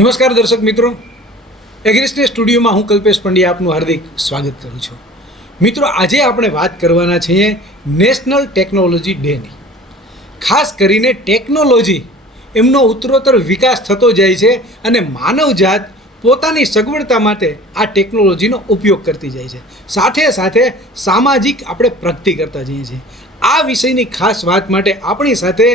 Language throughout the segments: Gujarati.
નમસ્કાર દર્શક મિત્રો, એગ્રીસ્ટે સ્ટુડિયોમાં હું કલ્પેશ પંડ્યા આપનું હાર્દિક સ્વાગત કરું છું. મિત્રો, આજે આપણે વાત કરવાના છીએ નેશનલ ટેકનોલોજી ડેની. ખાસ કરીને ટેકનોલોજી એમનો ઉત્તરોત્તર વિકાસ થતો જાય છે અને માનવજાત પોતાની સગવડતા માટે આ ટેકનોલોજીનો ઉપયોગ કરતી જાય છે. સાથે સાથે સામાજિક આપણે પ્રગતિ કરતા જઈએ છીએ. આ વિષયની ખાસ વાત માટે આપણી સાથે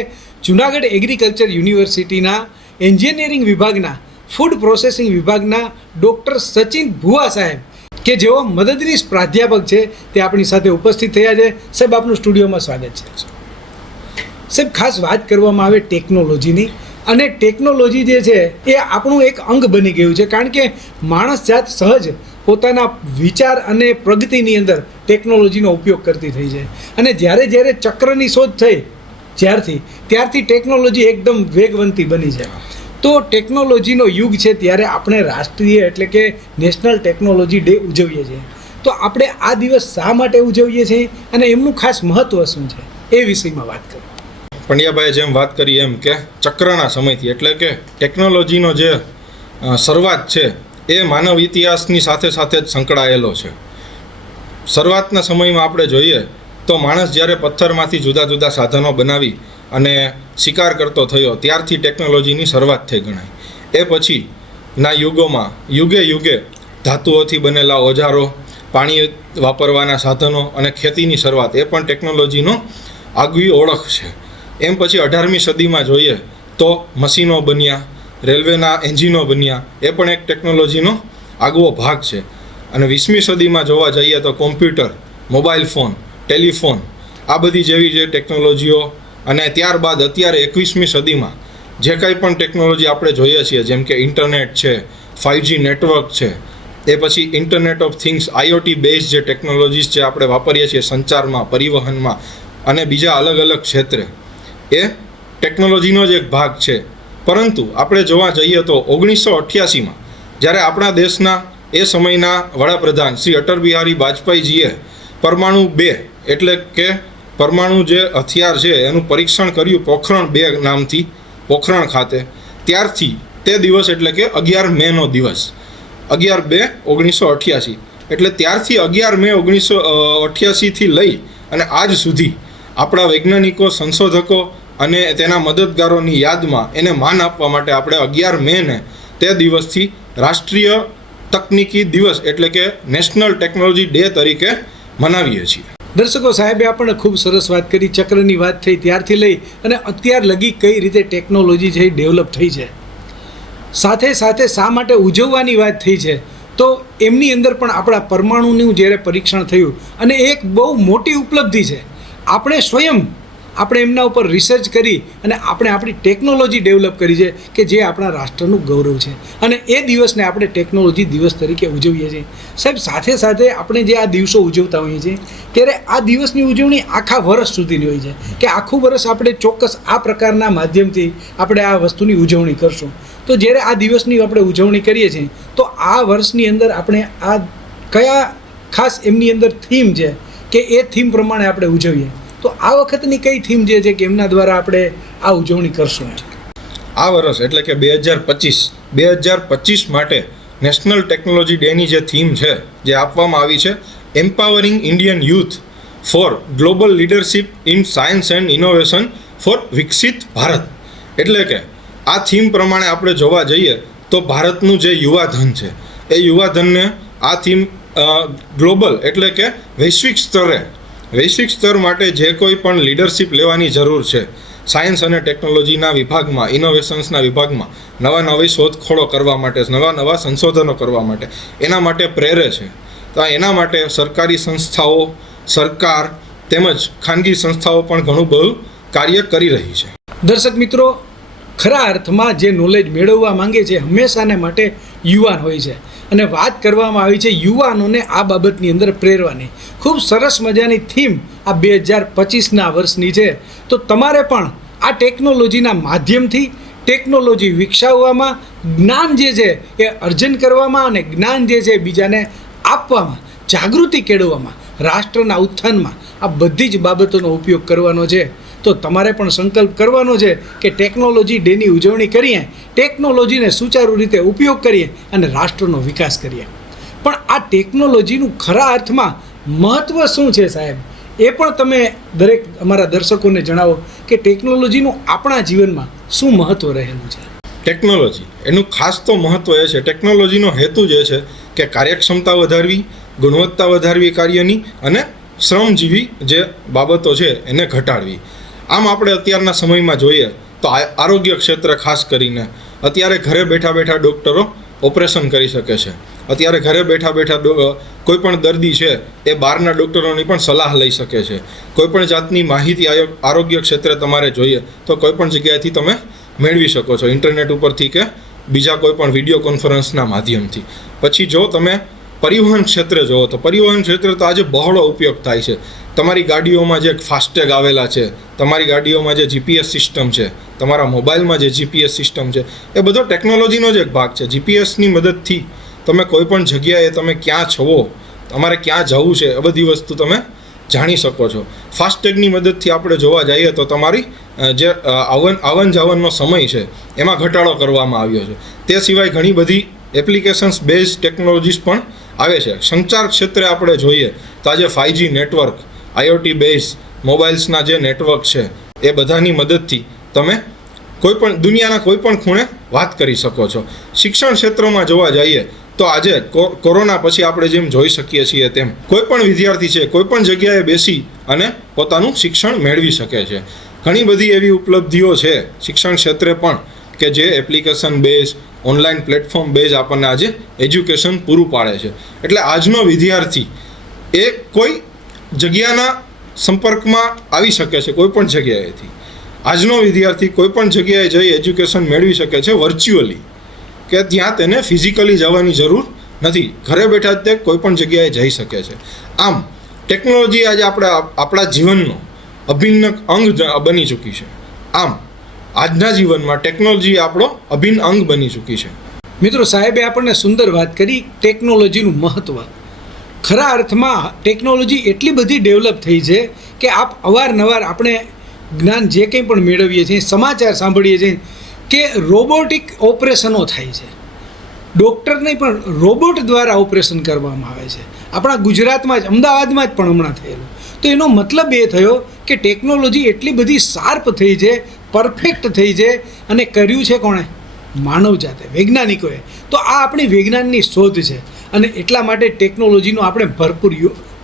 જૂનાગઢ એગ્રીકલ્ચર યુનિવર્સિટીના એન્જિનિયરિંગ વિભાગના ફૂડ પ્રોસેસિંગ વિભાગના ડૉક્ટર સચિન ભુવા સાહેબ કે જેઓ મદદનીશ પ્રાધ્યાપક છે તે આપણી સાથે ઉપસ્થિત થયા છે. સાહેબ, આપનું સ્ટુડિયોમાં સ્વાગત છે. સાહેબ, ખાસ વાત કરવામાં આવે ટેકનોલોજીની, અને ટેકનોલોજી જે છે એ આપણું એક અંગ બની ગયું છે, કારણ કે માણસ જાત સહજ પોતાના વિચાર અને પ્રગતિની અંદર ટેકનોલોજીનો ઉપયોગ કરતી થઈ છે. અને જ્યારે ચક્રની શોધ થઈ ત્યારથી ટેકનોલોજી એકદમ વેગવંતી બની છે. તો ટેકનોલોજીનો યુગ છે ત્યારે આપણે રાષ્ટ્રીય એટલે કે નેશનલ ટેકનોલોજી ડે ઉજવીએ છીએ. તો આપણે આ દિવસ શા માટે ઉજવીએ છીએ અને એમનું ખાસ મહત્ત્વ શું છે એ વિષયમાં વાત કરીએ. પંડ્યાભાઈએ જેમ વાત કરી એમ કે ચક્રના સમયથી એટલે કે ટેકનોલોજીનો જે શરૂઆત છે એ માનવ ઇતિહાસની સાથે જ સંકળાયેલો છે. શરૂઆતના સમયમાં આપણે જોઈએ તો માણસ જ્યારે પથ્થરમાંથી જુદા જુદા સાધનો બનાવી અને શિકાર કરતો થયો ત્યારથી ટેકનોલોજીની શરૂઆત થઈ ગણાય. એ પછીના યુગોમાં યુગે ધાતુઓથી બનેલા ઓજારો, પાણી વાપરવાના સાધનો અને ખેતીની શરૂઆત એ પણ ટેકનોલોજીનો આગવી ઓળખ છે. એમ પછી 18મી સદીમાં જોઈએ તો મશીનો બન્યા, રેલવેના એન્જિનો બન્યા, એ પણ એક ટેકનોલોજીનો આગવો ભાગ છે. અને 20મી સદીમાં જોવા જઈએ તો કોમ્પ્યુટર, મોબાઈલ ફોન, ટેલિફોન, આ બધી જેવી જે ટેકનોલોજીઓ, અને ત્યારબાદ અત્યારે 21મી સદીમાં જે કંઈ પણ ટેકનોલોજી આપણે જોઈએ છીએ જેમ કે ઇન્ટરનેટ છે, 5G નેટવર્ક છે, એ પછી internet of things, IoT base જે ટેકનોલોજીસ જે આપણે વાપરીએ છીએ સંચારમાં, પરિવહનમાં અને બીજા અલગ અલગ ક્ષેત્રે, એ ટેકનોલોજીનો જ એક ભાગ છે. પરંતુ આપણે જોવા જઈએ તો 1988માં જ્યારે આપણા દેશના એ સમયના વડાપ્રધાન શ્રી અટલ બિહારી વાજપેયીજીએ પરમાણુ 2 એટલે કે પરમાણુ જે હથિયાર છે એનું પરીક્ષણ કર્યું પોખરણ-2 નામથી, પોખરણ ખાતે, ત્યારથી તે દિવસ એટલે કે 11 મેનો દિવસ, 11/2/1988, એટલે ત્યારથી 11 મે 1988થી લઈ અને આજ સુધી આપણા વૈજ્ઞાનિકો, સંશોધકો અને તેના મદદગારોની યાદમાં એને માન આપવા માટે આપણે 11 મેને તે દિવસથી રાષ્ટ્રીય તકનીકી દિવસ એટલે કે નેશનલ ટેકનોલોજી ડે તરીકે મનાવીએ છીએ. દર્શકો, સાહેબે આપણને ખૂબ સરસ વાત કરી. ચક્રની વાત થઈ ત્યારથી લઈ અને અત્યાર લગી કઈ રીતે ટેકનોલોજી છે ડેવલપ થઈ છે. સાથે સાથે શા માટે ઉજવવાની વાત થઈ છે તો એમની અંદર પણ આપણા પરમાણુનું જ્યારે પરીક્ષણ થયું અને એક બહુ મોટી ઉપલબ્ધિ છે. આપણે સ્વયં એમના ઉપર રિસર્ચ કરી અને આપણે આપણી ટેકનોલોજી ડેવલપ કરી છે કે જે આપણા રાષ્ટ્રનું ગૌરવ છે, અને એ દિવસને આપણે ટેકનોલોજી દિવસ તરીકે ઉજવીએ છીએ. સાહેબ, સાથે આપણે જે આ દિવસો ઉજવતા હોઈએ છીએ ત્યારે આ દિવસની ઉજવણી આખા વર્ષ સુધીની હોય છે કે આખું વર્ષ આપણે ચોક્કસ આ પ્રકારના માધ્યમથી આપણે આ વસ્તુની ઉજવણી કરશું. તો જ્યારે આ દિવસની આપણે ઉજવણી કરીએ છીએ તો આ વર્ષની અંદર આપણે આ કયા ખાસ એમની અંદર થીમ છે કે એ થીમ પ્રમાણે આપણે ઉજવીએ, તો આ વખતની કઈ થીમ જે છે કે એમના દ્વારા આપણે આ ઉજવણી કરશું? આ વર્ષ એટલે કે 2025 માટે નેશનલ ટેકનોલોજી ડેની જે થીમ છે જે આપવામાં આવી છે, empowering Indian youth for global leadership in science and innovation for વિકસિત ભારત. એટલે કે આ થીમ પ્રમાણે આપણે જોવા જઈએ તો ભારતનું જે યુવાધન છે એ યુવાધનને આ થીમ ગ્લોબલ એટલે કે વૈશ્વિક સ્તર માટે જે કોઈ પણ લીડરશિપ લેવાની જરૂર છે સાયન્સ અને ટેકનોલોજીના વિભાગમાં, ઇનોવેશન્સના વિભાગમાં, નવી શોધખોળો કરવા માટે, નવા સંશોધનો કરવા માટે, એના માટે પ્રેરે છે. તો એના માટે સરકારી સંસ્થાઓ, સરકાર તેમજ ખાનગી સંસ્થાઓ પણ ઘણું બધું કાર્ય કરી રહી છે. દર્શક મિત્રો, ખરા અર્થમાં જે નોલેજ મેળવવા માંગે છે હંમેશાને માટે યુવાન હોય છે, અને વાત કરવામાં આવી છે યુવાનોને આ બાબતની અંદર પ્રેરવાની. ખૂબ સરસ મજાની થીમ આ 2025ના વર્ષની છે. તો તમારે પણ આ ટેકનોલોજીના માધ્યમથી ટેકનોલોજી વિકસાવવામાં, જ્ઞાન જે છે એ અર્જન કરવામાં અને જ્ઞાન જે છે બીજાને આપવામાં, જાગૃતિ કેળવવામાં રાષ્ટ્રના ઉત્થાનમાં આ બધી જ બાબતોનો ઉપયોગ કરવાનો છે. તો તમારે પણ સંકલ્પ કરવાનો છે કે ટેકનોલોજી ડેની ઉજવણી કરીએ, ટેકનોલોજીને સુચારુ રીતે ઉપયોગ કરીએ અને રાષ્ટ્રનો વિકાસ કરીએ. પણ આ ટેકનોલોજીનું ખરા અર્થમાં મહત્ત્વ શું છે સાહેબ, એ પણ તમે દરેક અમારા દર્શકોને જણાવો કે ટેકનોલોજીનું આપણા જીવનમાં શું મહત્ત્વ રહેલું છે. ટેકનોલોજી એનું ખાસ તો મહત્ત્વ એ છે, ટેકનોલોજીનો હેતુ જ એ છે કે કાર્યક્ષમતા વધારવી, ગુણવત્તા વધારવી કાર્યની અને શ્રમજીવી જે બાબતો છે એને ઘટાડવી. આમ આપણે અત્યારના સમયમાં જોઈએ તો આરોગ્ય ક્ષેત્ર ખાસ કરીને અત્યારે ઘરે બેઠા બેઠા ડૉક્ટરો ઓપરેશન કરી શકે છે. અત્યારે ઘરે બેઠા બેઠા કોઈ પણ દર્દી છે એ બહારના ડૉક્ટરોની પણ સલાહ લઈ શકે છે. કોઈ પણ જાતની માહિતી આરોગ્ય ક્ષેત્રે તમારે જોઈએ તો કોઈ પણ જગ્યાએથી તમે મેળવી શકો છો, ઇન્ટરનેટ ઉપરથી કે બીજા કોઈ પણ વિડીયો કોન્ફરન્સના માધ્યમથી. પછી જો તમે પરિવહન ક્ષેત્રે જુઓ તો પરિવહન ક્ષેત્રે તો આજે બહોળો ઉપયોગ થાય છે. તમારી ગાડીઓમાં જે ફાસ્ટેગ આવેલા છે, તમારી ગાડીઓમાં જે જીપીએસ સિસ્ટમ છે, તમારા મોબાઈલમાં જે જીપીએસ સિસ્ટમ છે, એ બધો ટેકનોલોજીનો જ એક ભાગ છે. જીપીએસની મદદથી તમે કોઈ પણ જગ્યાએ તમે ક્યાં છો, તમારે ક્યાં જવું છે, એ બધી વસ્તુ તમે જાણી શકો છો. ફાસ્ટેગની મદદથી આપણે જોવા જઈએ તો તમારી જે આવન જાવનનો સમય છે એમાં ઘટાડો કરવામાં આવ્યો છે. તે સિવાય ઘણી બધી એપ્લિકેશન્સ બેઝ ટેકનોલોજીસ પણ આવે છે. સંચાર ક્ષેત્રે આપણે જોઈએ તો આજે 5G નેટવર્ક, IoT બેઝ મોબાઈલ્સના જે નેટવર્ક છે એ બધાની મદદથી તમે કોઈપણ દુનિયાના કોઈ પણ ખૂણે વાત કરી શકો છો. શિક્ષણ ક્ષેત્રમાં જોવા જઈએ તો આજે કોરોના પછી આપણે જેમ જોઈ શકીએ છીએ તેમ કોઈ પણ વિદ્યાર્થી છે કોઈ પણ જગ્યાએ બેસી અને પોતાનું શિક્ષણ મેળવી શકે છે. ઘણી બધી એવી ઉપલબ્ધિઓ છે શિક્ષણ ક્ષેત્રે પણ કે જે application base, online platform base આપણને આજે એજ્યુકેશન પૂરું પાડે છે. એટલે આજનો વિદ્યાર્થી એ કોઈ જગ્યાના સંપર્કમાં આવી શકે છે, કોઈ પણ જગ્યાએથી. આજનો વિદ્યાર્થી કોઈ પણ જગ્યાએ જઈ એજ્યુકેશન મેળવી શકે છે વર્ચ્યુઅલી, કે ત્યાં તેને ફિઝિકલી જવાની જરૂર નથી. ઘરે બેઠા જ તે કોઈ પણ જગ્યાએ જઈ શકે છે. આમ ટેકનોલોજી આજે આપણા જીવનનો અભિન્ન અંગ બની ચૂકી છે. આમ આજના જીવનમાં ટેકનોલોજી આપણો અભિન્ન અંગ બની ચૂકી છે. મિત્રો, સાહેબે આપણને સુંદર વાત કરી ટેકનોલોજીનું મહત્ત્વ. ખરા અર્થમાં ટેકનોલોજી એટલી બધી ડેવલપ થઈ છે કે અવારનવાર આપણે જ્ઞાન જે કંઈ પણ મેળવીએ છીએ, સમાચાર સાંભળીએ છીએ કે રોબોટિક ઓપરેશનો થાય છે. ડૉક્ટરને પણ રોબોટ દ્વારા ઓપરેશન કરવામાં આવે છે. આપણા ગુજરાતમાં જ, અમદાવાદમાં જ પણ હમણાં થયેલું. તો એનો મતલબ એ થયો કે ટેકનોલોજી એટલી બધી શાર્પ થઈ છે, પરફેક્ટ થઈ છે, અને કર્યું છે કોણે? માનવજાતે, વૈજ્ઞાનિકોએ. તો આ આપણી વિજ્ઞાનની શોધ છે અને એટલા માટે ટેકનોલોજીનો આપણે ભરપૂર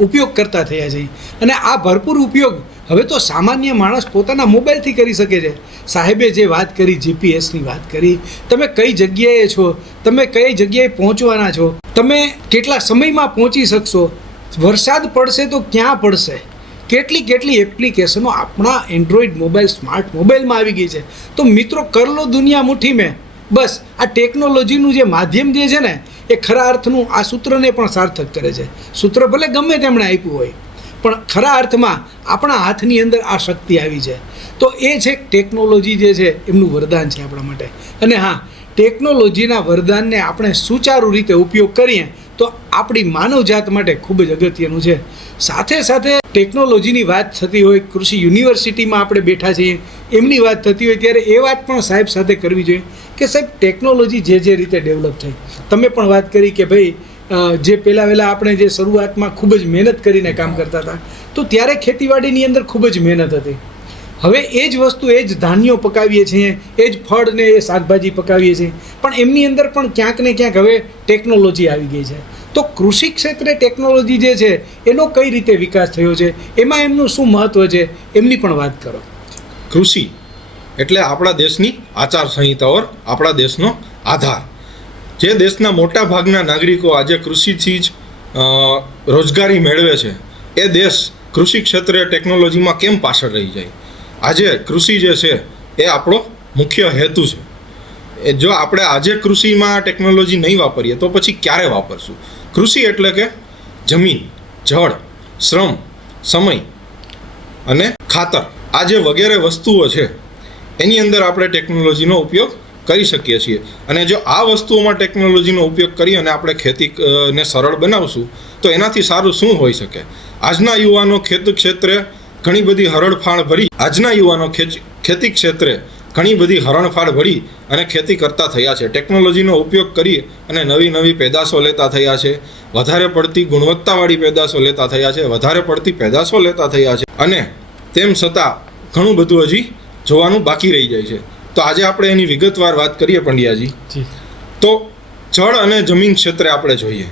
ઉપયોગ કરતા થયા છીએ. અને આ ભરપૂર ઉપયોગ હવે તો સામાન્ય માણસ પોતાના મોબાઈલથી કરી શકે છે. સાહેબે જે વાત કરી, જીપીએસની વાત કરી, તમે કઈ જગ્યાએ છો, તમે કઈ જગ્યાએ પહોંચવાના છો, તમે કેટલા સમયમાં પહોંચી શકશો, વરસાદ પડશે તો ક્યાં પડશે, કેટલી એપ્લિકેશનો આપણા એન્ડ્રોઈડ મોબાઈલ, સ્માર્ટ મોબાઈલમાં આવી ગઈ છે. તો મિત્રો, કર લો દુનિયા મુઠ્ઠી મેં. બસ આ ટેકનોલોજીનું જે માધ્યમ જે છે ને એ ખરા અર્થનું આ સૂત્રને પણ સાર્થક કરે છે. સૂત્ર ભલે ગમે તેમણે આપ્યું હોય, પણ ખરા અર્થમાં આપણા હાથની અંદર આ શક્તિ આવી છે. તો એ છે ટેકનોલોજી જે છે એમનું વરદાન છે આપણા માટે. અને હા, ટેકનોલોજીના વરદાનને આપણે સુચારુ રીતે ઉપયોગ કરીએ તો આપણી માનવજાત માટે ખૂબ જ અગત્યનું છે. સાથે સાથે ટેકનોલોજીની વાત થતી હોય, કૃષિ યુનિવર્સિટીમાં આપણે બેઠા છીએ, એમની વાત થતી હોય ત્યારે એ વાત પણ સાહેબ સાથે કરવી જોઈએ કે સાહેબ ટેકનોલોજી જે રીતે ડેવલપ થઈ. તમે પણ વાત કરી કે ભાઈ જે પહેલાં આપણે જે શરૂઆતમાં ખૂબ જ મહેનત કરીને કામ કરતા હતા, તો ત્યારે ખેતીવાડીની અંદર ખૂબ જ મહેનત હતી. હવે એ જ વસ્તુ, એ જ ધાન્યો પકાવીએ છીએ, એ જ ફળ ને એ શાકભાજી પકાવીએ છીએ, પણ એમની અંદર પણ ક્યાંક ને ક્યાંક હવે ટેકનોલોજી આવી ગઈ છે. તો કૃષિ ક્ષેત્રે ટેકનોલોજી જે છે એનો કઈ રીતે વિકાસ થયો છે, એમાં એમનું શું મહત્ત્વ છે, એમની પણ વાત કરો. કૃષિ એટલે આપણા દેશની આચાર સંહિતાઓ, આપણા દેશનો આધાર. જે દેશના મોટા ભાગના નાગરિકો આજે કૃષિથી જ રોજગારી મેળવે છે, એ દેશ કૃષિ ક્ષેત્રે ટેકનોલોજીમાં કેમ પાછળ રહી જાય? આજે કૃષિ જે છે એ આપણો મુખ્ય હેતુ છે. એ જો આપણે આજે કૃષિમાં ટેકનોલોજી નહીં વાપરીએ તો પછી ક્યારે વાપરશું? કૃષિ એટલે કે જમીન, જળ, શ્રમ, સમય અને ખાતર, આ જે વગેરે વસ્તુઓ છે એની અંદર આપણે ટેકનોલોજીનો ઉપયોગ કરી શકીએ છીએ. અને જો આ વસ્તુઓમાં ટેકનોલોજીનો ઉપયોગ કરી અને આપણે ખેતીને સરળ બનાવશું તો એનાથી સારું શું હોઈ શકે. આજના યુવાનો ખેતી ક્ષેત્રે ઘણી બધી હરણફાળ ભરી અને ખેતી કરતા થયા છે. ટેકનોલોજીનો ઉપયોગ કરી અને નવી પેદાશો લેતા થયા છે, વધારે પડતી ગુણવત્તાવાળી પેદાશો લેતા થયા છે, અને તેમ છતાં ઘણું બધું હજી જોવાનું બાકી રહી જાય છે. તો આજે આપણે એની વિગતવાર વાત કરીએ પંડ્યાજી. તો જળ અને જમીન ક્ષેત્રે આપણે જોઈએ.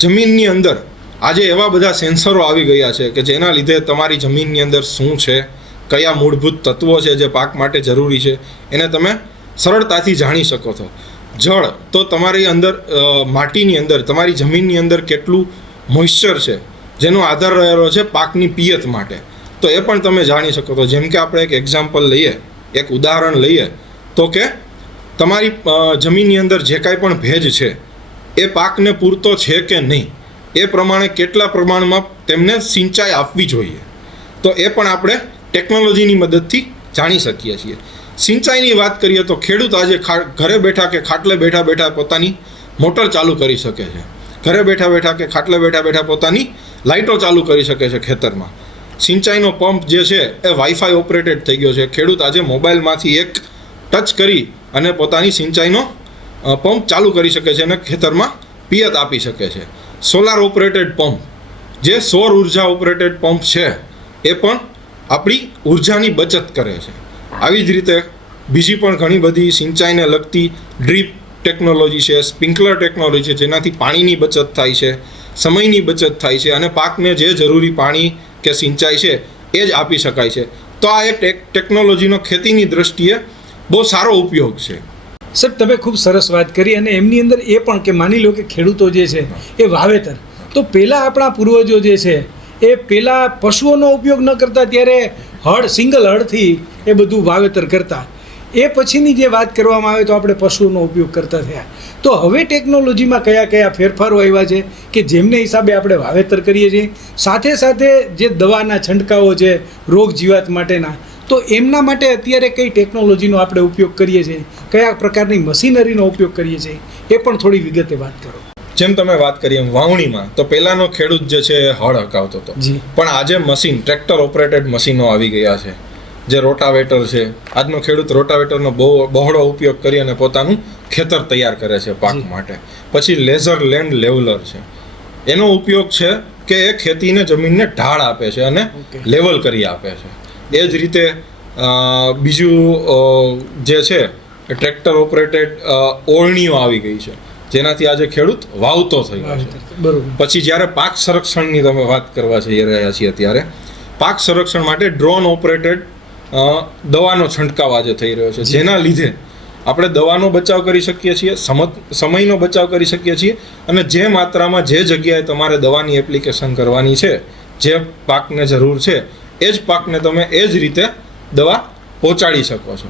જમીનની અંદર આજે એવા બધા સેન્સરો આવી ગયા છે કે જેના લીધે તમારી જમીનની અંદર શું છે, કયા મૂળભૂત તત્વો છે જે પાક માટે જરૂરી છે, એને તમે સરળતાથી જાણી શકો છો. જળ તો તમારી અંદર માટીની અંદર, તમારી જમીનની અંદર કેટલું મોઇશ્ચર છે જેનો આધાર રહેલો છે પાકની પિયત માટે, તો એ પણ તમે જાણી શકો છો. જેમ કે આપણે એક એક્ઝામ્પલ લઈએ, એક ઉદાહરણ લઈએ તો કે તમારી જમીનની અંદર જે કાંઈ પણ ભેજ છે એ પાકને પૂરતો છે કે નહીં, એ પ્રમાણે કેટલા પ્રમાણમાં તેમને સિંચાઈ આપવી જોઈએ, તો એ પણ આપણે ટેકનોલોજીની મદદથી જાણી શકીએ છીએ. સિંચાઈની વાત કરીએ તો ખેડૂત આજે ઘરે બેઠા કે ખાટલે બેઠા પોતાની મોટર ચાલુ કરી શકે છે, ઘરે બેઠા કે ખાટલે બેઠા પોતાની લાઇટો ચાલુ કરી શકે છે ખેતરમાં. સિંચાઈનો પંપ જે છે એ વાઈફાઈ ઓપરેટેડ થઈ ગયો છે. ખેડૂત આજે મોબાઈલમાંથી એક ટચ કરી અને પોતાની સિંચાઈનો પંપ ચાલુ કરી શકે છે અને ખેતરમાં પિયત આપી શકે છે. સોલાર ઓપરેટેડ પંપ, જે સૌર ઉર્જા ઓપરેટેડ પંપ છે, એ પણ આપણી ઉર્જાની બચત કરે છે. આવી જ રીતે બીજી પણ ઘણી બધી સિંચાઈને લગતી ડ્રીપ ટેકનોલોજી છે, સ્પ્રિંકલર ટેકનોલોજી છે, જેનાથી પાણીની બચત થાય છે, સમયની બચત થાય છે અને પાકને જે જરૂરી પાણી કે સિંચાઈ છે એ જ આપી શકાય છે. તો આ એક ટેકનોલોજીનો ખેતીની દ્રષ્ટિએ બહુ સારો ઉપયોગ છે. સર, તમે ખૂબ સરસ વાત કરી અને એમની અંદર એ પણ કે માની લો કે ખેડૂતો જે છે એ વાવેતર, તો પહેલાં આપણા પૂર્વજો જે છે એ પહેલાં પશુઓનો ઉપયોગ ન કરતા, ત્યારે સિંગલ હળથી એ બધું વાવેતર કરતા. એ પછીની જે વાત કરવામાં આવે તો આપણે પશુઓનો ઉપયોગ કરતા થયા. તો હવે ટેકનોલોજીમાં કયા ફેરફારો આવ્યા છે કે જેમને હિસાબે આપણે વાવેતર કરીએ છીએ, સાથે જે દવાના છંટકાવો છે રોગ જીવાત માટેના, તો એમના માટે અત્યારે કઈ ટેકનોલોજીનો આપણે ઉપયોગ કરીએ છીએ, કયા પ્રકારની મશીનરીનો ઉપયોગ કરીએ છીએ, એ પણ થોડી વિગતે વાત કરો. જેમ તમે વાત કરી એમ વાવણીમાં તો પહેલાનો ખેડૂત જે છે એ હળ હકાવતો હતો, પણ આજે મશીન, ટ્રેક્ટર ઓપરેટેડ મશીનો આવી ગયા છે. જે રોટાવેટર છે, આજનો ખેડૂત રોટાવેટરનો બહોળો ઉપયોગ કરી અને પોતાનું ખેતર તૈયાર કરે છે પાક માટે. પછી લેઝર લેન્ડ લેવલર છે, એનો ઉપયોગ છે કે એ ખેતીને જમીનને ઢાળ આપે છે અને લેવલ કરી આપે છે. એ જ રીતે બીજું જે છે ટ્રેક્ટર ઓપરેટેડ ઓળણીઓ આવી ગઈ છે, જેનાથી આજે ખેડૂત વાવતો થયો છે. પછી જ્યારે પાક સંરક્ષણની તમે વાત કરવા જઈ રહ્યા છીએ, ત્યારે પાક સંરક્ષણ માટે ડ્રોન ઓપરેટેડ દવાનો છંટકાવ આજે થઈ રહ્યો છે, જેના લીધે આપણે દવાનો બચાવ કરી શકીએ છીએ, સમયનો બચાવ કરી શકીએ છીએ અને જે માત્રામાં જે જગ્યાએ તમારે દવાની એપ્લિકેશન કરવાની છે, જે પાકને જરૂર છે, એ જ પાકને તમે એ જ રીતે દવા પહોંચાડી શકો છો.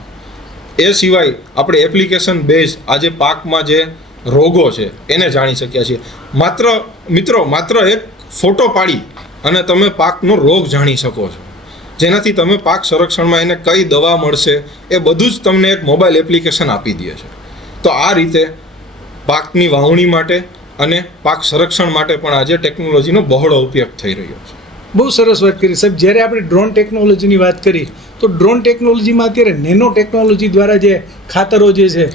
એ સિવાય આપણે એપ્લિકેશન બેઝ આજે પાકમાં જે રોગો છે એને જાણી શક્યા છીએ. માત્ર એક ફોટો પાડી અને તમે પાકનો રોગ જાણી શકો છો, જેનાથી તમે પાક સંરક્ષણમાં એને કઈ દવા મળશે એ બધું જ તમને એક મોબાઈલ એપ્લિકેશન આપી દે છે. તો આ રીતે પાકની વાવણી માટે અને પાક સંરક્ષણ માટે પણ આજે ટેકનોલોજીનો બહોળો ઉપયોગ થઈ રહ્યો છે. બહુ સરસ વાત કરી સાહેબ. જ્યારે આપણે ડ્રોન ટેકનોલોજીની વાત કરી તો ડ્રોન ટેકનોલોજીમાં અત્યારે નેનો ટેકનોલોજી દ્વારા જે ખાતરો જે છે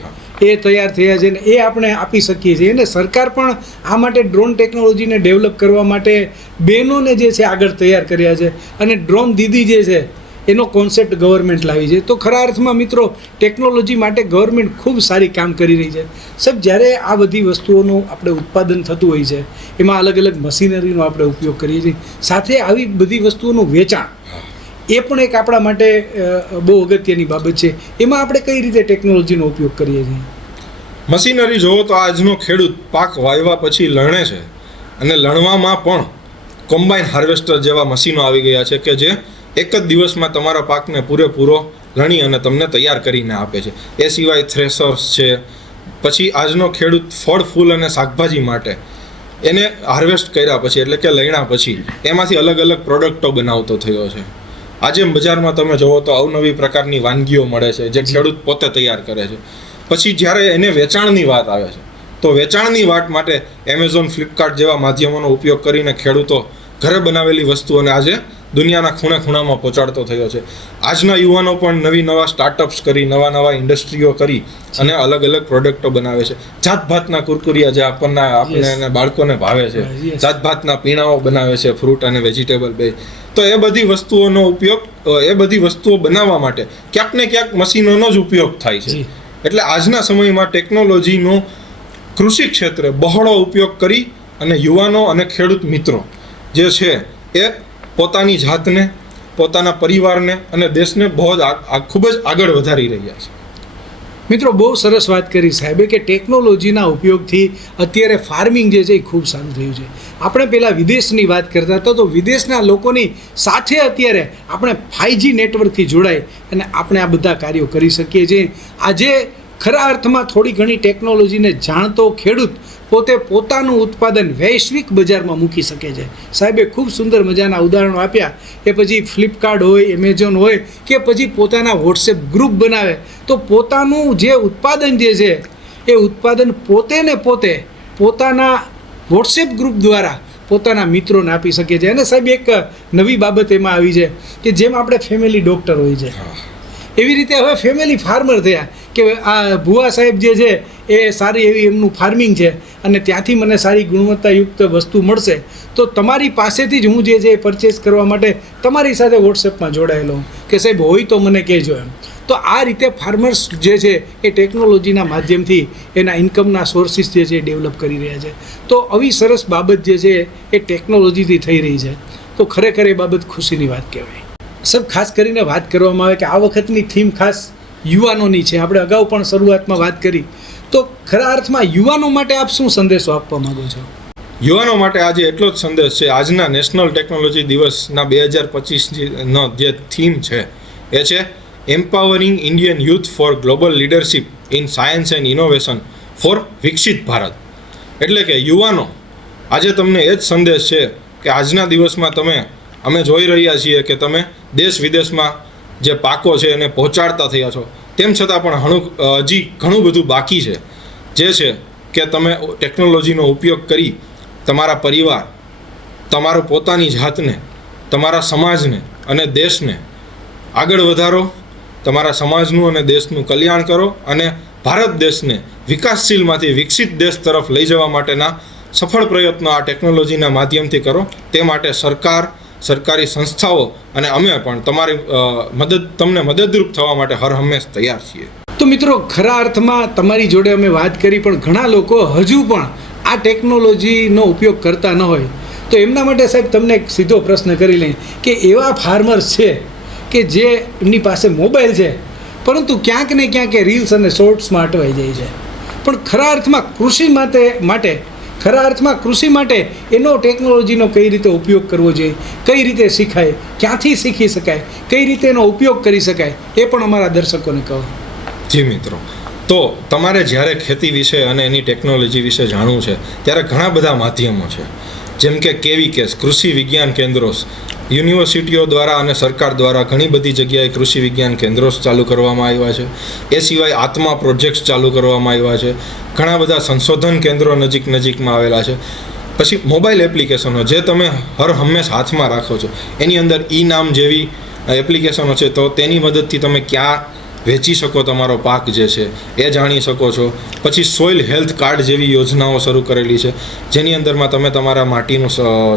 એ તૈયાર થયા છે ને એ આપણે આપી શકીએ છીએ. અને સરકાર પણ આ માટે ડ્રોન ટેકનોલોજીને ડેવલપ કરવા માટે બહેનોને જે છે આગળ તૈયાર કર્યા છે અને ડ્રોન દીદી જે છે એનો કોન્સેપ્ટ ગવર્મેન્ટ લાવી છે. તો ખરા અર્થમાં મિત્રો ટેકનોલોજી માટે ગવર્મેન્ટ ખૂબ સારી કામ કરી રહી છે. સાહેબ, જ્યારે આ બધી વસ્તુઓનું આપણે ઉત્પાદન થતું હોય છે, એમાં અલગ મશીનરીનો આપણે ઉપયોગ કરીએ છીએ, સાથે આવી બધી વસ્તુઓનું વેચાણ એ પણ એક આપણા માટે બહુ અગત્યની બાબત છે. એમાં આપણે કઈ રીતે ટેકનોલોજીનો ઉપયોગ કરીએ છીએ? મશીનરી જોવો તો આજનો ખેડૂત પાક વાવ્યા પછી લણે છે, અને લણવામાં પણ કોમ્બાઈન હાર્વેસ્ટર જેવા મશીનો આવી ગયા છે કે જે એક જ દિવસમાં તમારા પાકને પૂરેપૂરો લણી અને તમને તૈયાર કરીને આપે છે. એ સિવાય થ્રેસર્સ છે. પછી આજનો ખેડૂત ફળ, ફૂલ અને શાકભાજી માટે એને હાર્વેસ્ટ કર્યા પછી, એટલે કે લણ્યા પછી એમાંથી અલગ પ્રોડક્ટો બનાવતો થયો છે. આજે બજારમાં તમે જોવો તો અવનવી પ્રકારની વાનગીઓ મળે છે જે ખેડૂત પોતે તૈયાર કરે છે. પછી જ્યારે એને વેચાણની વાત આવે છે તો વેચાણની વાત માટે એમેઝોન, ફ્લિપકાર્ટ જેવા માધ્યમોનો ઉપયોગ કરીને ખેડૂતો ઘરે બનાવેલી વસ્તુઓને આજે દુનિયાના ખૂણે ખૂણામાં પહોંચાડતો થયો છે. આજના યુવાનો પણ નવા સ્ટાર્ટઅપ્સ કરી, નવા ઇન્ડસ્ટ્રીઓ કરી અને અલગ અલગ પ્રોડક્ટો બનાવે છે. જાતભાતના કુરકુરિયા જે આપણે બાળકોને ભાવે છે, જાતભાતના પીણાઓ બનાવે છે, ફ્રૂટ અને વેજીટેબલ બે. તો એ બધી વસ્તુઓનો ઉપયોગ, એ બધી વસ્તુઓ બનાવવા માટે ક્યાંક ને ક્યાંક મશીનોનો જ ઉપયોગ થાય છે. એટલે આજના સમયમાં ટેકનોલોજીનો કૃષિ ક્ષેત્રે બહોળો ઉપયોગ કરી અને યુવાનો અને ખેડૂત મિત્રો જે છે એ પોતાની જાતને, પોતાના પરિવારને અને દેશને ખૂબ જ આગળ વધારી રહ્યા છે. મિત્રો, બહુ સરસ વાત કરી સાહેબે કે ટેકનોલોજીના ઉપયોગથી અત્યારે ફાર્મિંગ જે છે એ ખૂબ સારું થયું છે. આપણે પહેલાં વિદેશની વાત કરતા હતા તો વિદેશના લોકોની સાથે અત્યારે આપણે 5G નેટવર્કથી જોડાઈ અને આપણે આ બધા કાર્યો કરી શકીએ છીએ. આજે ખરા અર્થમાં થોડી ઘણી ટેકનોલોજીને જાણતો ખેડૂત પોતે પોતાનું ઉત્પાદન વૈશ્વિક બજારમાં મૂકી શકે છે. સાહેબે ખૂબ સુંદર મજાના ઉદાહરણો આપ્યા. એ પછી ફ્લિપકાર્ટ હોય, એમેઝોન હોય કે પછી પોતાના વોટ્સએપ ગ્રુપ બનાવે તો પોતાનું જે ઉત્પાદન જે છે એ ઉત્પાદન પોતે પોતાના વોટ્સએપ ગ્રુપ દ્વારા પોતાના મિત્રોને આપી શકે છે. અને સાહેબ એક નવી બાબત એમાં આવી છે કે જેમ આપણે ફેમિલી ડૉક્ટર હોય છે એવી રીતે હવે ફેમિલી ફાર્મર થયા કે આ ભુવા સાહેબ જે છે એ સારી એવી એમનું ફાર્મિંગ છે અને ત્યાંથી મને સારી ગુણવત્તાયુક્ત વસ્તુ મળશે તો તમારી પાસેથી જ હું જે છે એ પરચેસ કરવા માટે તમારી સાથે વોટ્સએપમાં જોડાયેલો કે સાહેબ હોય તો મને કહેજો એમ. તો આ રીતે ફાર્મર્સ જે છે એ ટેકનોલોજીના માધ્યમથી એના ઇન્કમના સોર્સિસ જે છે એ ડેવલપ કરી રહ્યા છે. તો આવી સરસ બાબત જે છે એ ટેકનોલોજીથી થઈ રહી છે તો ખરેખર એ બાબત ખુશીની વાત કહેવાય. સર, ખાસ કરીને વાત કરવામાં આવે કે આ વખતની થીમ ખાસ યુવાનોની છે. આપણે અગાઉ પણ શરૂઆતમાં વાત કરી તો ખરા અર્થમાં યુવાનો માટે આપ શું સંદેશો આપવા માંગો છો? યુવાનો માટે આજે એટલો જ સંદેશ છે. આજના નેશનલ ટેકનોલોજી દિવસના 2025નો જે થીમ છે એ છે empowering Indian youth for global leadership in science and innovation for વિકસિત ભારત. એટલે કે યુવાનો, આજે તમને એ જ સંદેશ છે કે આજના દિવસમાં અમે જોઈ રહ્યા છીએ કે તમે દેશ વિદેશમાં જે પાકો છે એને પહોંચાડતા થયા છો. તેમ છતાં પણ હજી ઘણું બધું બાકી છે જે છે કે તમે ટેકનોલોજીનો ઉપયોગ કરી તમારા પરિવાર, તમારું પોતાની જાતને, તમારા સમાજને અને દેશને આગળ વધારો, તમારા સમાજનું અને દેશનું કલ્યાણ કરો અને ભારત દેશને વિકાસશીલમાંથી વિકસિત દેશ તરફ લઈ જવા માટેના સફળ પ્રયત્નો આ ટેકનોલોજીના માધ્યમથી કરો. તે માટે સરકારી સંસ્થાઓ અને અમે પણ તમને મદદરૂપ થવા માટે હર હંમેશ તૈયાર છીએ. તો મિત્રો, ખરા અર્થમાં તમારી જોડે અમે વાત કરી પણ ઘણા લોકો હજુ પણ આ ટેકનોલોજીનો ઉપયોગ કરતા ન હોય તો એમના માટે સાહેબ તમને એક સીધો પ્રશ્ન કરી લઈએ કે એવા ફાર્મર્સ છે કે જે એમની પાસે મોબાઈલ છે પરંતુ ક્યાંક ને ક્યાંક એ રીલ્સ અને શોર્ટ્સમાં અટવાઈ જાય છે, પણ ખરા અર્થમાં કૃષિ માટે એનો ટેકનોલોજીનો કઈ રીતે ઉપયોગ કરવો જોઈએ, કઈ રીતે શીખાય, ક્યાંથી શીખી શકાય, કઈ રીતે એનો ઉપયોગ કરી શકાય એ પણ અમારા દર્શકોને કહો. જી મિત્રો, તો તમારે જ્યારે ખેતી વિશે અને એની ટેકનોલોજી વિશે જાણવું છે ત્યારે ઘણા બધા માધ્યમો છે. જેમ કે KVKs, કૃષિ વિજ્ઞાન કેન્દ્રો, યુનિવર્સિટીઓ દ્વારા અને સરકાર દ્વારા ઘણી બધી જગ્યાએ કૃષિ વિજ્ઞાન કેન્દ્રો ચાલુ કરવામાં આવ્યા છે. એ સિવાય આત્મા પ્રોજેક્ટ્સ ચાલુ કરવામાં આવ્યા છે. ઘણા બધા સંશોધન કેન્દ્રો નજીકમાં આવેલા છે. પછી મોબાઈલ એપ્લિકેશનો જે તમે હર હંમેશ હાથમાં રાખો છો, એની અંદર નામ જેવી એપ્લિકેશનો છે તો તેની મદદથી તમે ક્યાં વેચી શકો તમારો પાક જે છે એ જાણી શકો છો. પછી સોઇલ હેલ્થ કાર્ડ જેવી યોજનાઓ શરૂ કરેલી છે જેની અંદરમાં તમે તમારા માટીનું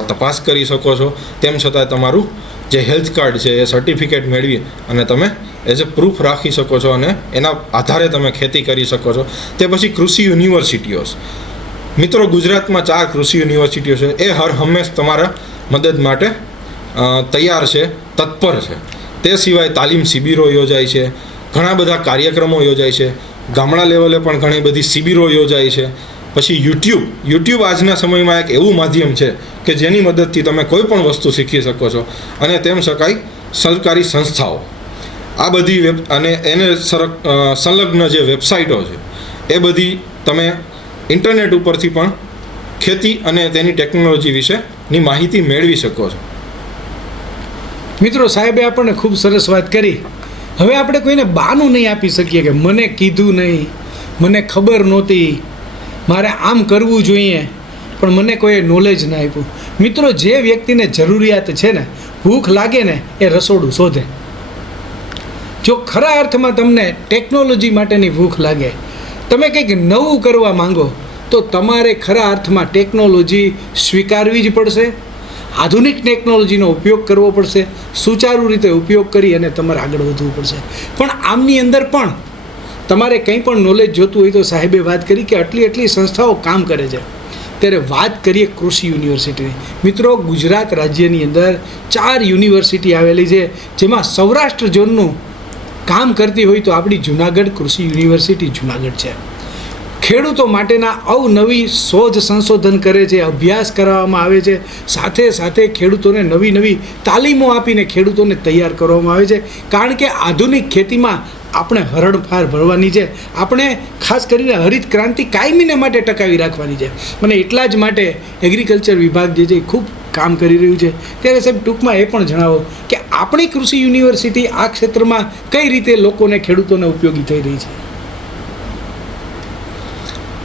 તપાસ કરી શકો છો. તેમ છતાં તમારું જે હેલ્થ કાર્ડ છે એ સર્ટિફિકેટ મેળવી અને તમે એઝ એ પ્રૂફ રાખી શકો છો અને એના આધારે તમે ખેતી કરી શકો છો. તે પછી કૃષિ યુનિવર્સિટીઓ. મિત્રો, ગુજરાતમાં 4 કૃષિ યુનિવર્સિટીઓ છે એ હર હંમેશ તમારા મદદ માટે તૈયાર છે, તત્પર છે. તે સિવાય તાલીમ શિબિરો યોજાય છે, ઘણા બધા કાર્યક્રમો યોજાય છે, ગામડા લેવલે પણ ઘણી બધી શિબિરો યોજાય છે. પછી યુટ્યુબ આજના સમયમાં એક એવું માધ્યમ છે કે જેની મદદથી તમે કોઈ પણ વસ્તુ શીખી શકો છો. અને તેમ છતાંય સરકારી સંસ્થાઓ આ બધી અને એને સંલગ્ન જે વેબસાઇટો છે એ બધી તમે ઇન્ટરનેટ ઉપરથી પણ ખેતી અને તેની ટેકનોલોજી વિશેની માહિતી મેળવી શકો છો. મિત્રો, સાહેબે આપણને ખૂબ સરસ વાત કરી. હવે આપણે કોઈને બહાનું નહીં આપી શકીએ કે મને કીધું નહીં, મને ખબર નહોતી, મારે આમ કરવું જોઈએ, પણ મને કોઈએ નોલેજ ના આપ્યું. મિત્રો, જે વ્યક્તિને જરૂરિયાત છે ને, ભૂખ લાગે ને, એ રસોડું શોધે. જો ખરા અર્થમાં તમને ટેકનોલોજી માટેની ભૂખ લાગે, તમે કંઈક નવું કરવા માંગો, તો તમારે ખરા અર્થમાં ટેકનોલોજી સ્વીકારવી જ પડશે. આધુનિક ટેકનોલોજીનો ઉપયોગ કરવો પડશે, સુચારુ રીતે ઉપયોગ કરી અને તમારે આગળ વધવું પડશે. પણ આમની અંદર પણ તમારે કંઈ પણ નોલેજ જોતું હોય તો સાહેબે વાત કરી કે આટલી સંસ્થાઓ કામ કરે છે. ત્યારે વાત કરીએ કૃષિ યુનિવર્સિટીની. મિત્રો, ગુજરાત રાજ્યની અંદર 4 યુનિવર્સિટી આવેલી છે, જેમાં સૌરાષ્ટ્ર ઝોનનું કામ કરતી હોય તો આપણી જુનાગઢ કૃષિ યુનિવર્સિટી જુનાગઢ છે. ખેડૂતો માટેના અવનવી શોધ સંશોધન કરે છે, અભ્યાસ કરાવવામાં આવે છે, સાથે સાથે ખેડૂતોને નવી તાલીમો આપીને ખેડૂતોને તૈયાર કરવામાં આવે છે. કારણ કે આધુનિક ખેતીમાં આપણે હરણફાળ ભરવાની છે, આપણે ખાસ કરીને હરિત ક્રાંતિ કાયમીને માટે ટકાવી રાખવાની છે. અને એટલા જ માટે એગ્રીકલ્ચર વિભાગ જે છે એ ખૂબ કામ કરી રહ્યું છે. ત્યારે સાહેબ, ટૂંકમાં એ પણ જણાવો કે આપણી કૃષિ યુનિવર્સિટી આ ક્ષેત્રમાં કઈ રીતે લોકોને, ખેડૂતોને ઉપયોગી થઈ રહી છે.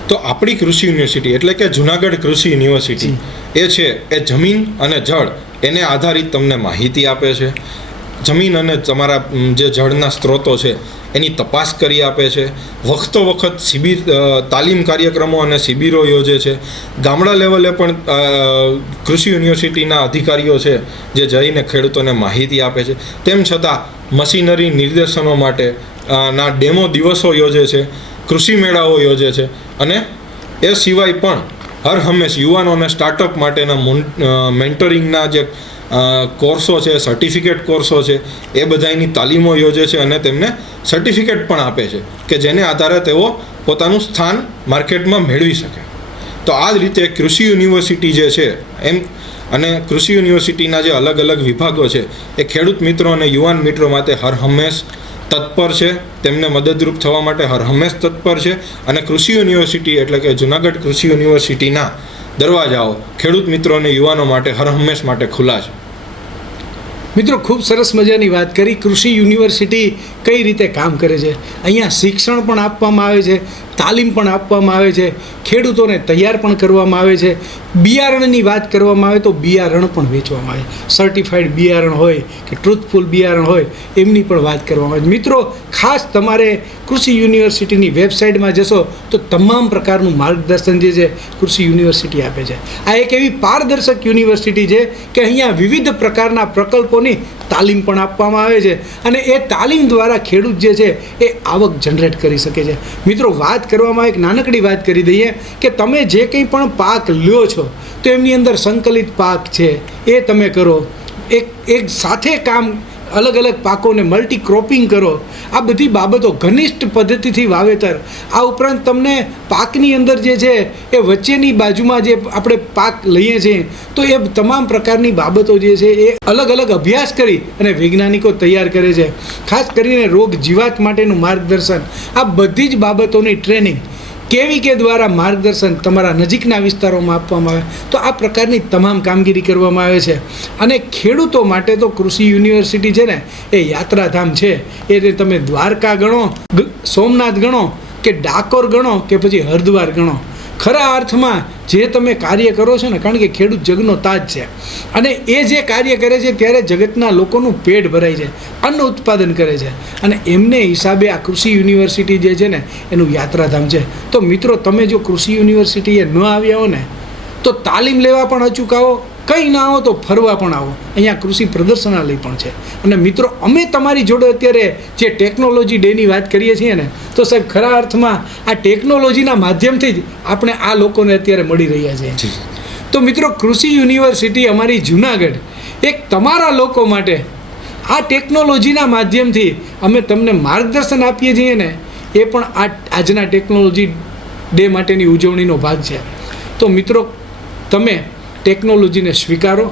તો આપણી કૃષિ યુનિવર્સિટી એટલે કે જુનાગઢ કૃષિ યુનિવર્સિટી એ છે એ જમીન અને જળ એને આધારિત તમને માહિતી આપે છે. જમીન અને તમારા જે જળના સ્ત્રોતો છે એની તપાસ કરી આપે છે. વખતો વખત શિબિર, તાલીમ કાર્યક્રમો અને શિબિરો યોજે છે. ગામડા લેવલે પણ કૃષિ યુનિવર્સિટીના અધિકારીઓ છે જે જઈને ખેડૂતોને માહિતી આપે છે. તેમ છતાં મશીનરી નિર્દેશનો માટે ના ડેમો દિવસો યોજે છે, કૃષિ મેળાઓ યોજે છે. અને એ સિવાય પણ હર હંમેશ યુવાનોને સ્ટાર્ટઅપ માટેના મેન્ટરિંગના જે કોર્સો છે, સર્ટિફિકેટ કોર્સો છે, એ બધાની તાલીમો યોજે છે અને તેમને સર્ટિફિકેટ પણ આપે છે કે જેને આધારે તેઓ પોતાનું સ્થાન માર્કેટમાં મેળવી શકે. તો આ જ રીતે કૃષિ યુનિવર્સિટી જે છે એમ, અને કૃષિ યુનિવર્સિટીના જે અલગ અલગ વિભાગો છે એ ખેડૂત મિત્રો અને યુવાન મિત્રો માટે હર હંમેશ તત્પર છે, તેમને મદદરૂપ થવા માટે હર હંમેશ તત્પર છે. અને કૃષિ યુનિવર્સિટી એટલે કે જુનાગઢ કૃષિ યુનિવર્સિટીના દરવાજાઓ ખેડૂત મિત્રો અને યુવાનો માટે હર હંમેશ માટે ખુલ્લા છે. મિત્રો, ખૂબ સરસ મજાની વાત કરી. કૃષિ યુનિવર્સિટી કઈ રીતે કામ કરે છે. અહીંયા શિક્ષણ પણ આપવામાં આવે છે, તાલીમ પણ આપવામાં આવે છે, ખેડૂતોને તૈયાર પણ કરવામાં આવે છે. બિયારણની વાત કરવામાં આવે તો બિયારણ પણ વેચવામાં આવે. સર્ટિફાઈડ બિયારણ હોય કે ટ્રુથફુલ બિયારણ હોય એમની પણ વાત કરવામાં આવે. મિત્રો, ખાસ તમારે કૃષિ યુનિવર્સિટીની વેબસાઇટમાં જશો તો તમામ પ્રકારનું માર્ગદર્શન જે છે કૃષિ યુનિવર્સિટી આપે છે. આ એક એવી પારદર્શક યુનિવર્સિટી છે કે અહીંયા વિવિધ પ્રકારના પ્રકલ્પોની તાલીમ પણ આપવામાં આવે છે અને એ તાલીમ દ્વારા ખેડૂત જે છે એ આવક જનરેટ કરી શકે છે. મિત્રો, વાત કરવામાં એક નાનકડી વાત કરી દઈએ કે તમે જે કંઈ પણ પાક લ્યો છો તો એમની અંદર સંકલિત પાક છે એ તમે કરો, એક સાથે કામ, અલગ અલગ પાકોને મલ્ટી ક્રોપિંગ કરો. આ બધી બાબતો, ઘનિષ્ઠ પદ્ધતિથી વાવેતર, આ ઉપરાંત તમને પાકની અંદર જે છે એ વચ્ચેની બાજુમાં જે આપણે પાક લઈએ છીએ તો એ તમામ પ્રકારની બાબતો જે છે એ અલગ અલગ અભ્યાસ કરી અને વૈજ્ઞાનિકો તૈયાર કરે છે. ખાસ કરીને રોગ જીવાત માટેનું માર્ગદર્શન, આ બધી જ બાબતોની ટ્રેનિંગ કેવીકે દ્વારા માર્ગદર્શન તમારા નજીકના વિસ્તારોમાં આપવામાં આવે. તો આ પ્રકારની તમામ કામગીરી કરવામાં આવે છે. અને ખેડૂતો માટે તો કૃષિ યુનિવર્સિટી છે ને એ યાત્રાધામ છે. એ તમે દ્વારકા ગણો, સોમનાથ ગણો કે ડાકોર ગણો કે પછી હરિદ્વાર ગણો, ખરા અર્થમાં જે તમે કાર્ય કરો છો ને, કારણ કે ખેડૂત જગનો તાજ છે અને એ જે કાર્ય કરે છે ત્યારે જગતના લોકોનું પેટ ભરાય છે, અન્ન ઉત્પાદન કરે છે અને એમને હિસાબે આ કૃષિ યુનિવર્સિટી જે છે ને એનું યાત્રાધામ છે. તો મિત્રો, તમે જો કૃષિ યુનિવર્સિટીએ ન આવ્યા હો ને તો તાલીમ લેવા પણ અચૂક આવો, કંઈ ના આવો તો ફરવા પણ આવો. અહીંયા કૃષિ પ્રદર્શનાલય પણ છે. અને મિત્રો, અમે તમારી જોડે અત્યારે જે ટેકનોલોજી ડેની વાત કરીએ છીએ ને, તો સાહેબ ખરા અર્થમાં આ ટેકનોલોજીના માધ્યમથી જ આપણે આ લોકોને અત્યારે મળી રહ્યા છીએ. તો મિત્રો, કૃષિ યુનિવર્સિટી અમારી જુનાગઢ એક તમારા લોકો માટે આ ટેકનોલોજીના માધ્યમથી અમે તમને માર્ગદર્શન આપીએ છીએ ને, એ પણ આજના ટેકનોલોજી ડે માટેની ઉજવણીનો ભાગ છે. તો મિત્રો, તમે ટેકનોલોજીને સ્વીકારો,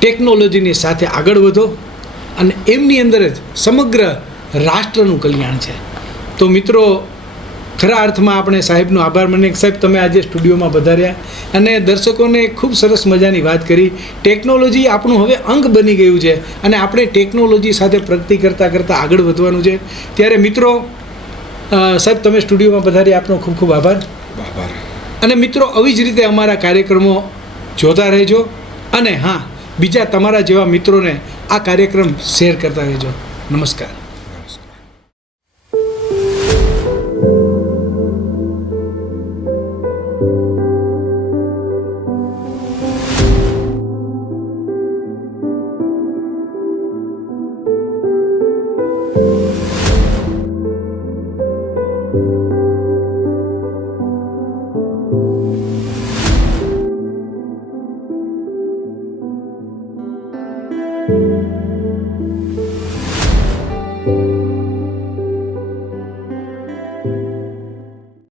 ટેકનોલોજીની સાથે આગળ વધો અને એમની અંદર જ સમગ્ર રાષ્ટ્રનું કલ્યાણ છે. તો મિત્રો, ખરા અર્થમાં આપણે સાહેબનો આભાર માનીએ. સાહેબ, તમે આજે સ્ટુડિયોમાં પધાર્યા અને દર્શકોને ખૂબ સરસ મજાની વાત કરી. ટેકનોલોજી આપણું હવે અંગ બની ગયું છે અને આપણે ટેકનોલોજી સાથે પ્રગતિ કરતાં આગળ વધવાનું છે. ત્યારે મિત્રો, સાહેબ તમે સ્ટુડિયોમાં પધારી આપનો ખૂબ ખૂબ આભાર. આભાર. અને મિત્રો આવી જ રીતે અમારા કાર્યક્રમો જોતા રહેજો અને હા બીજા તમારા જેવા મિત્રોને આ કાર્યક્રમ શેર કરતા રહેજો. નમસ્કાર. thank you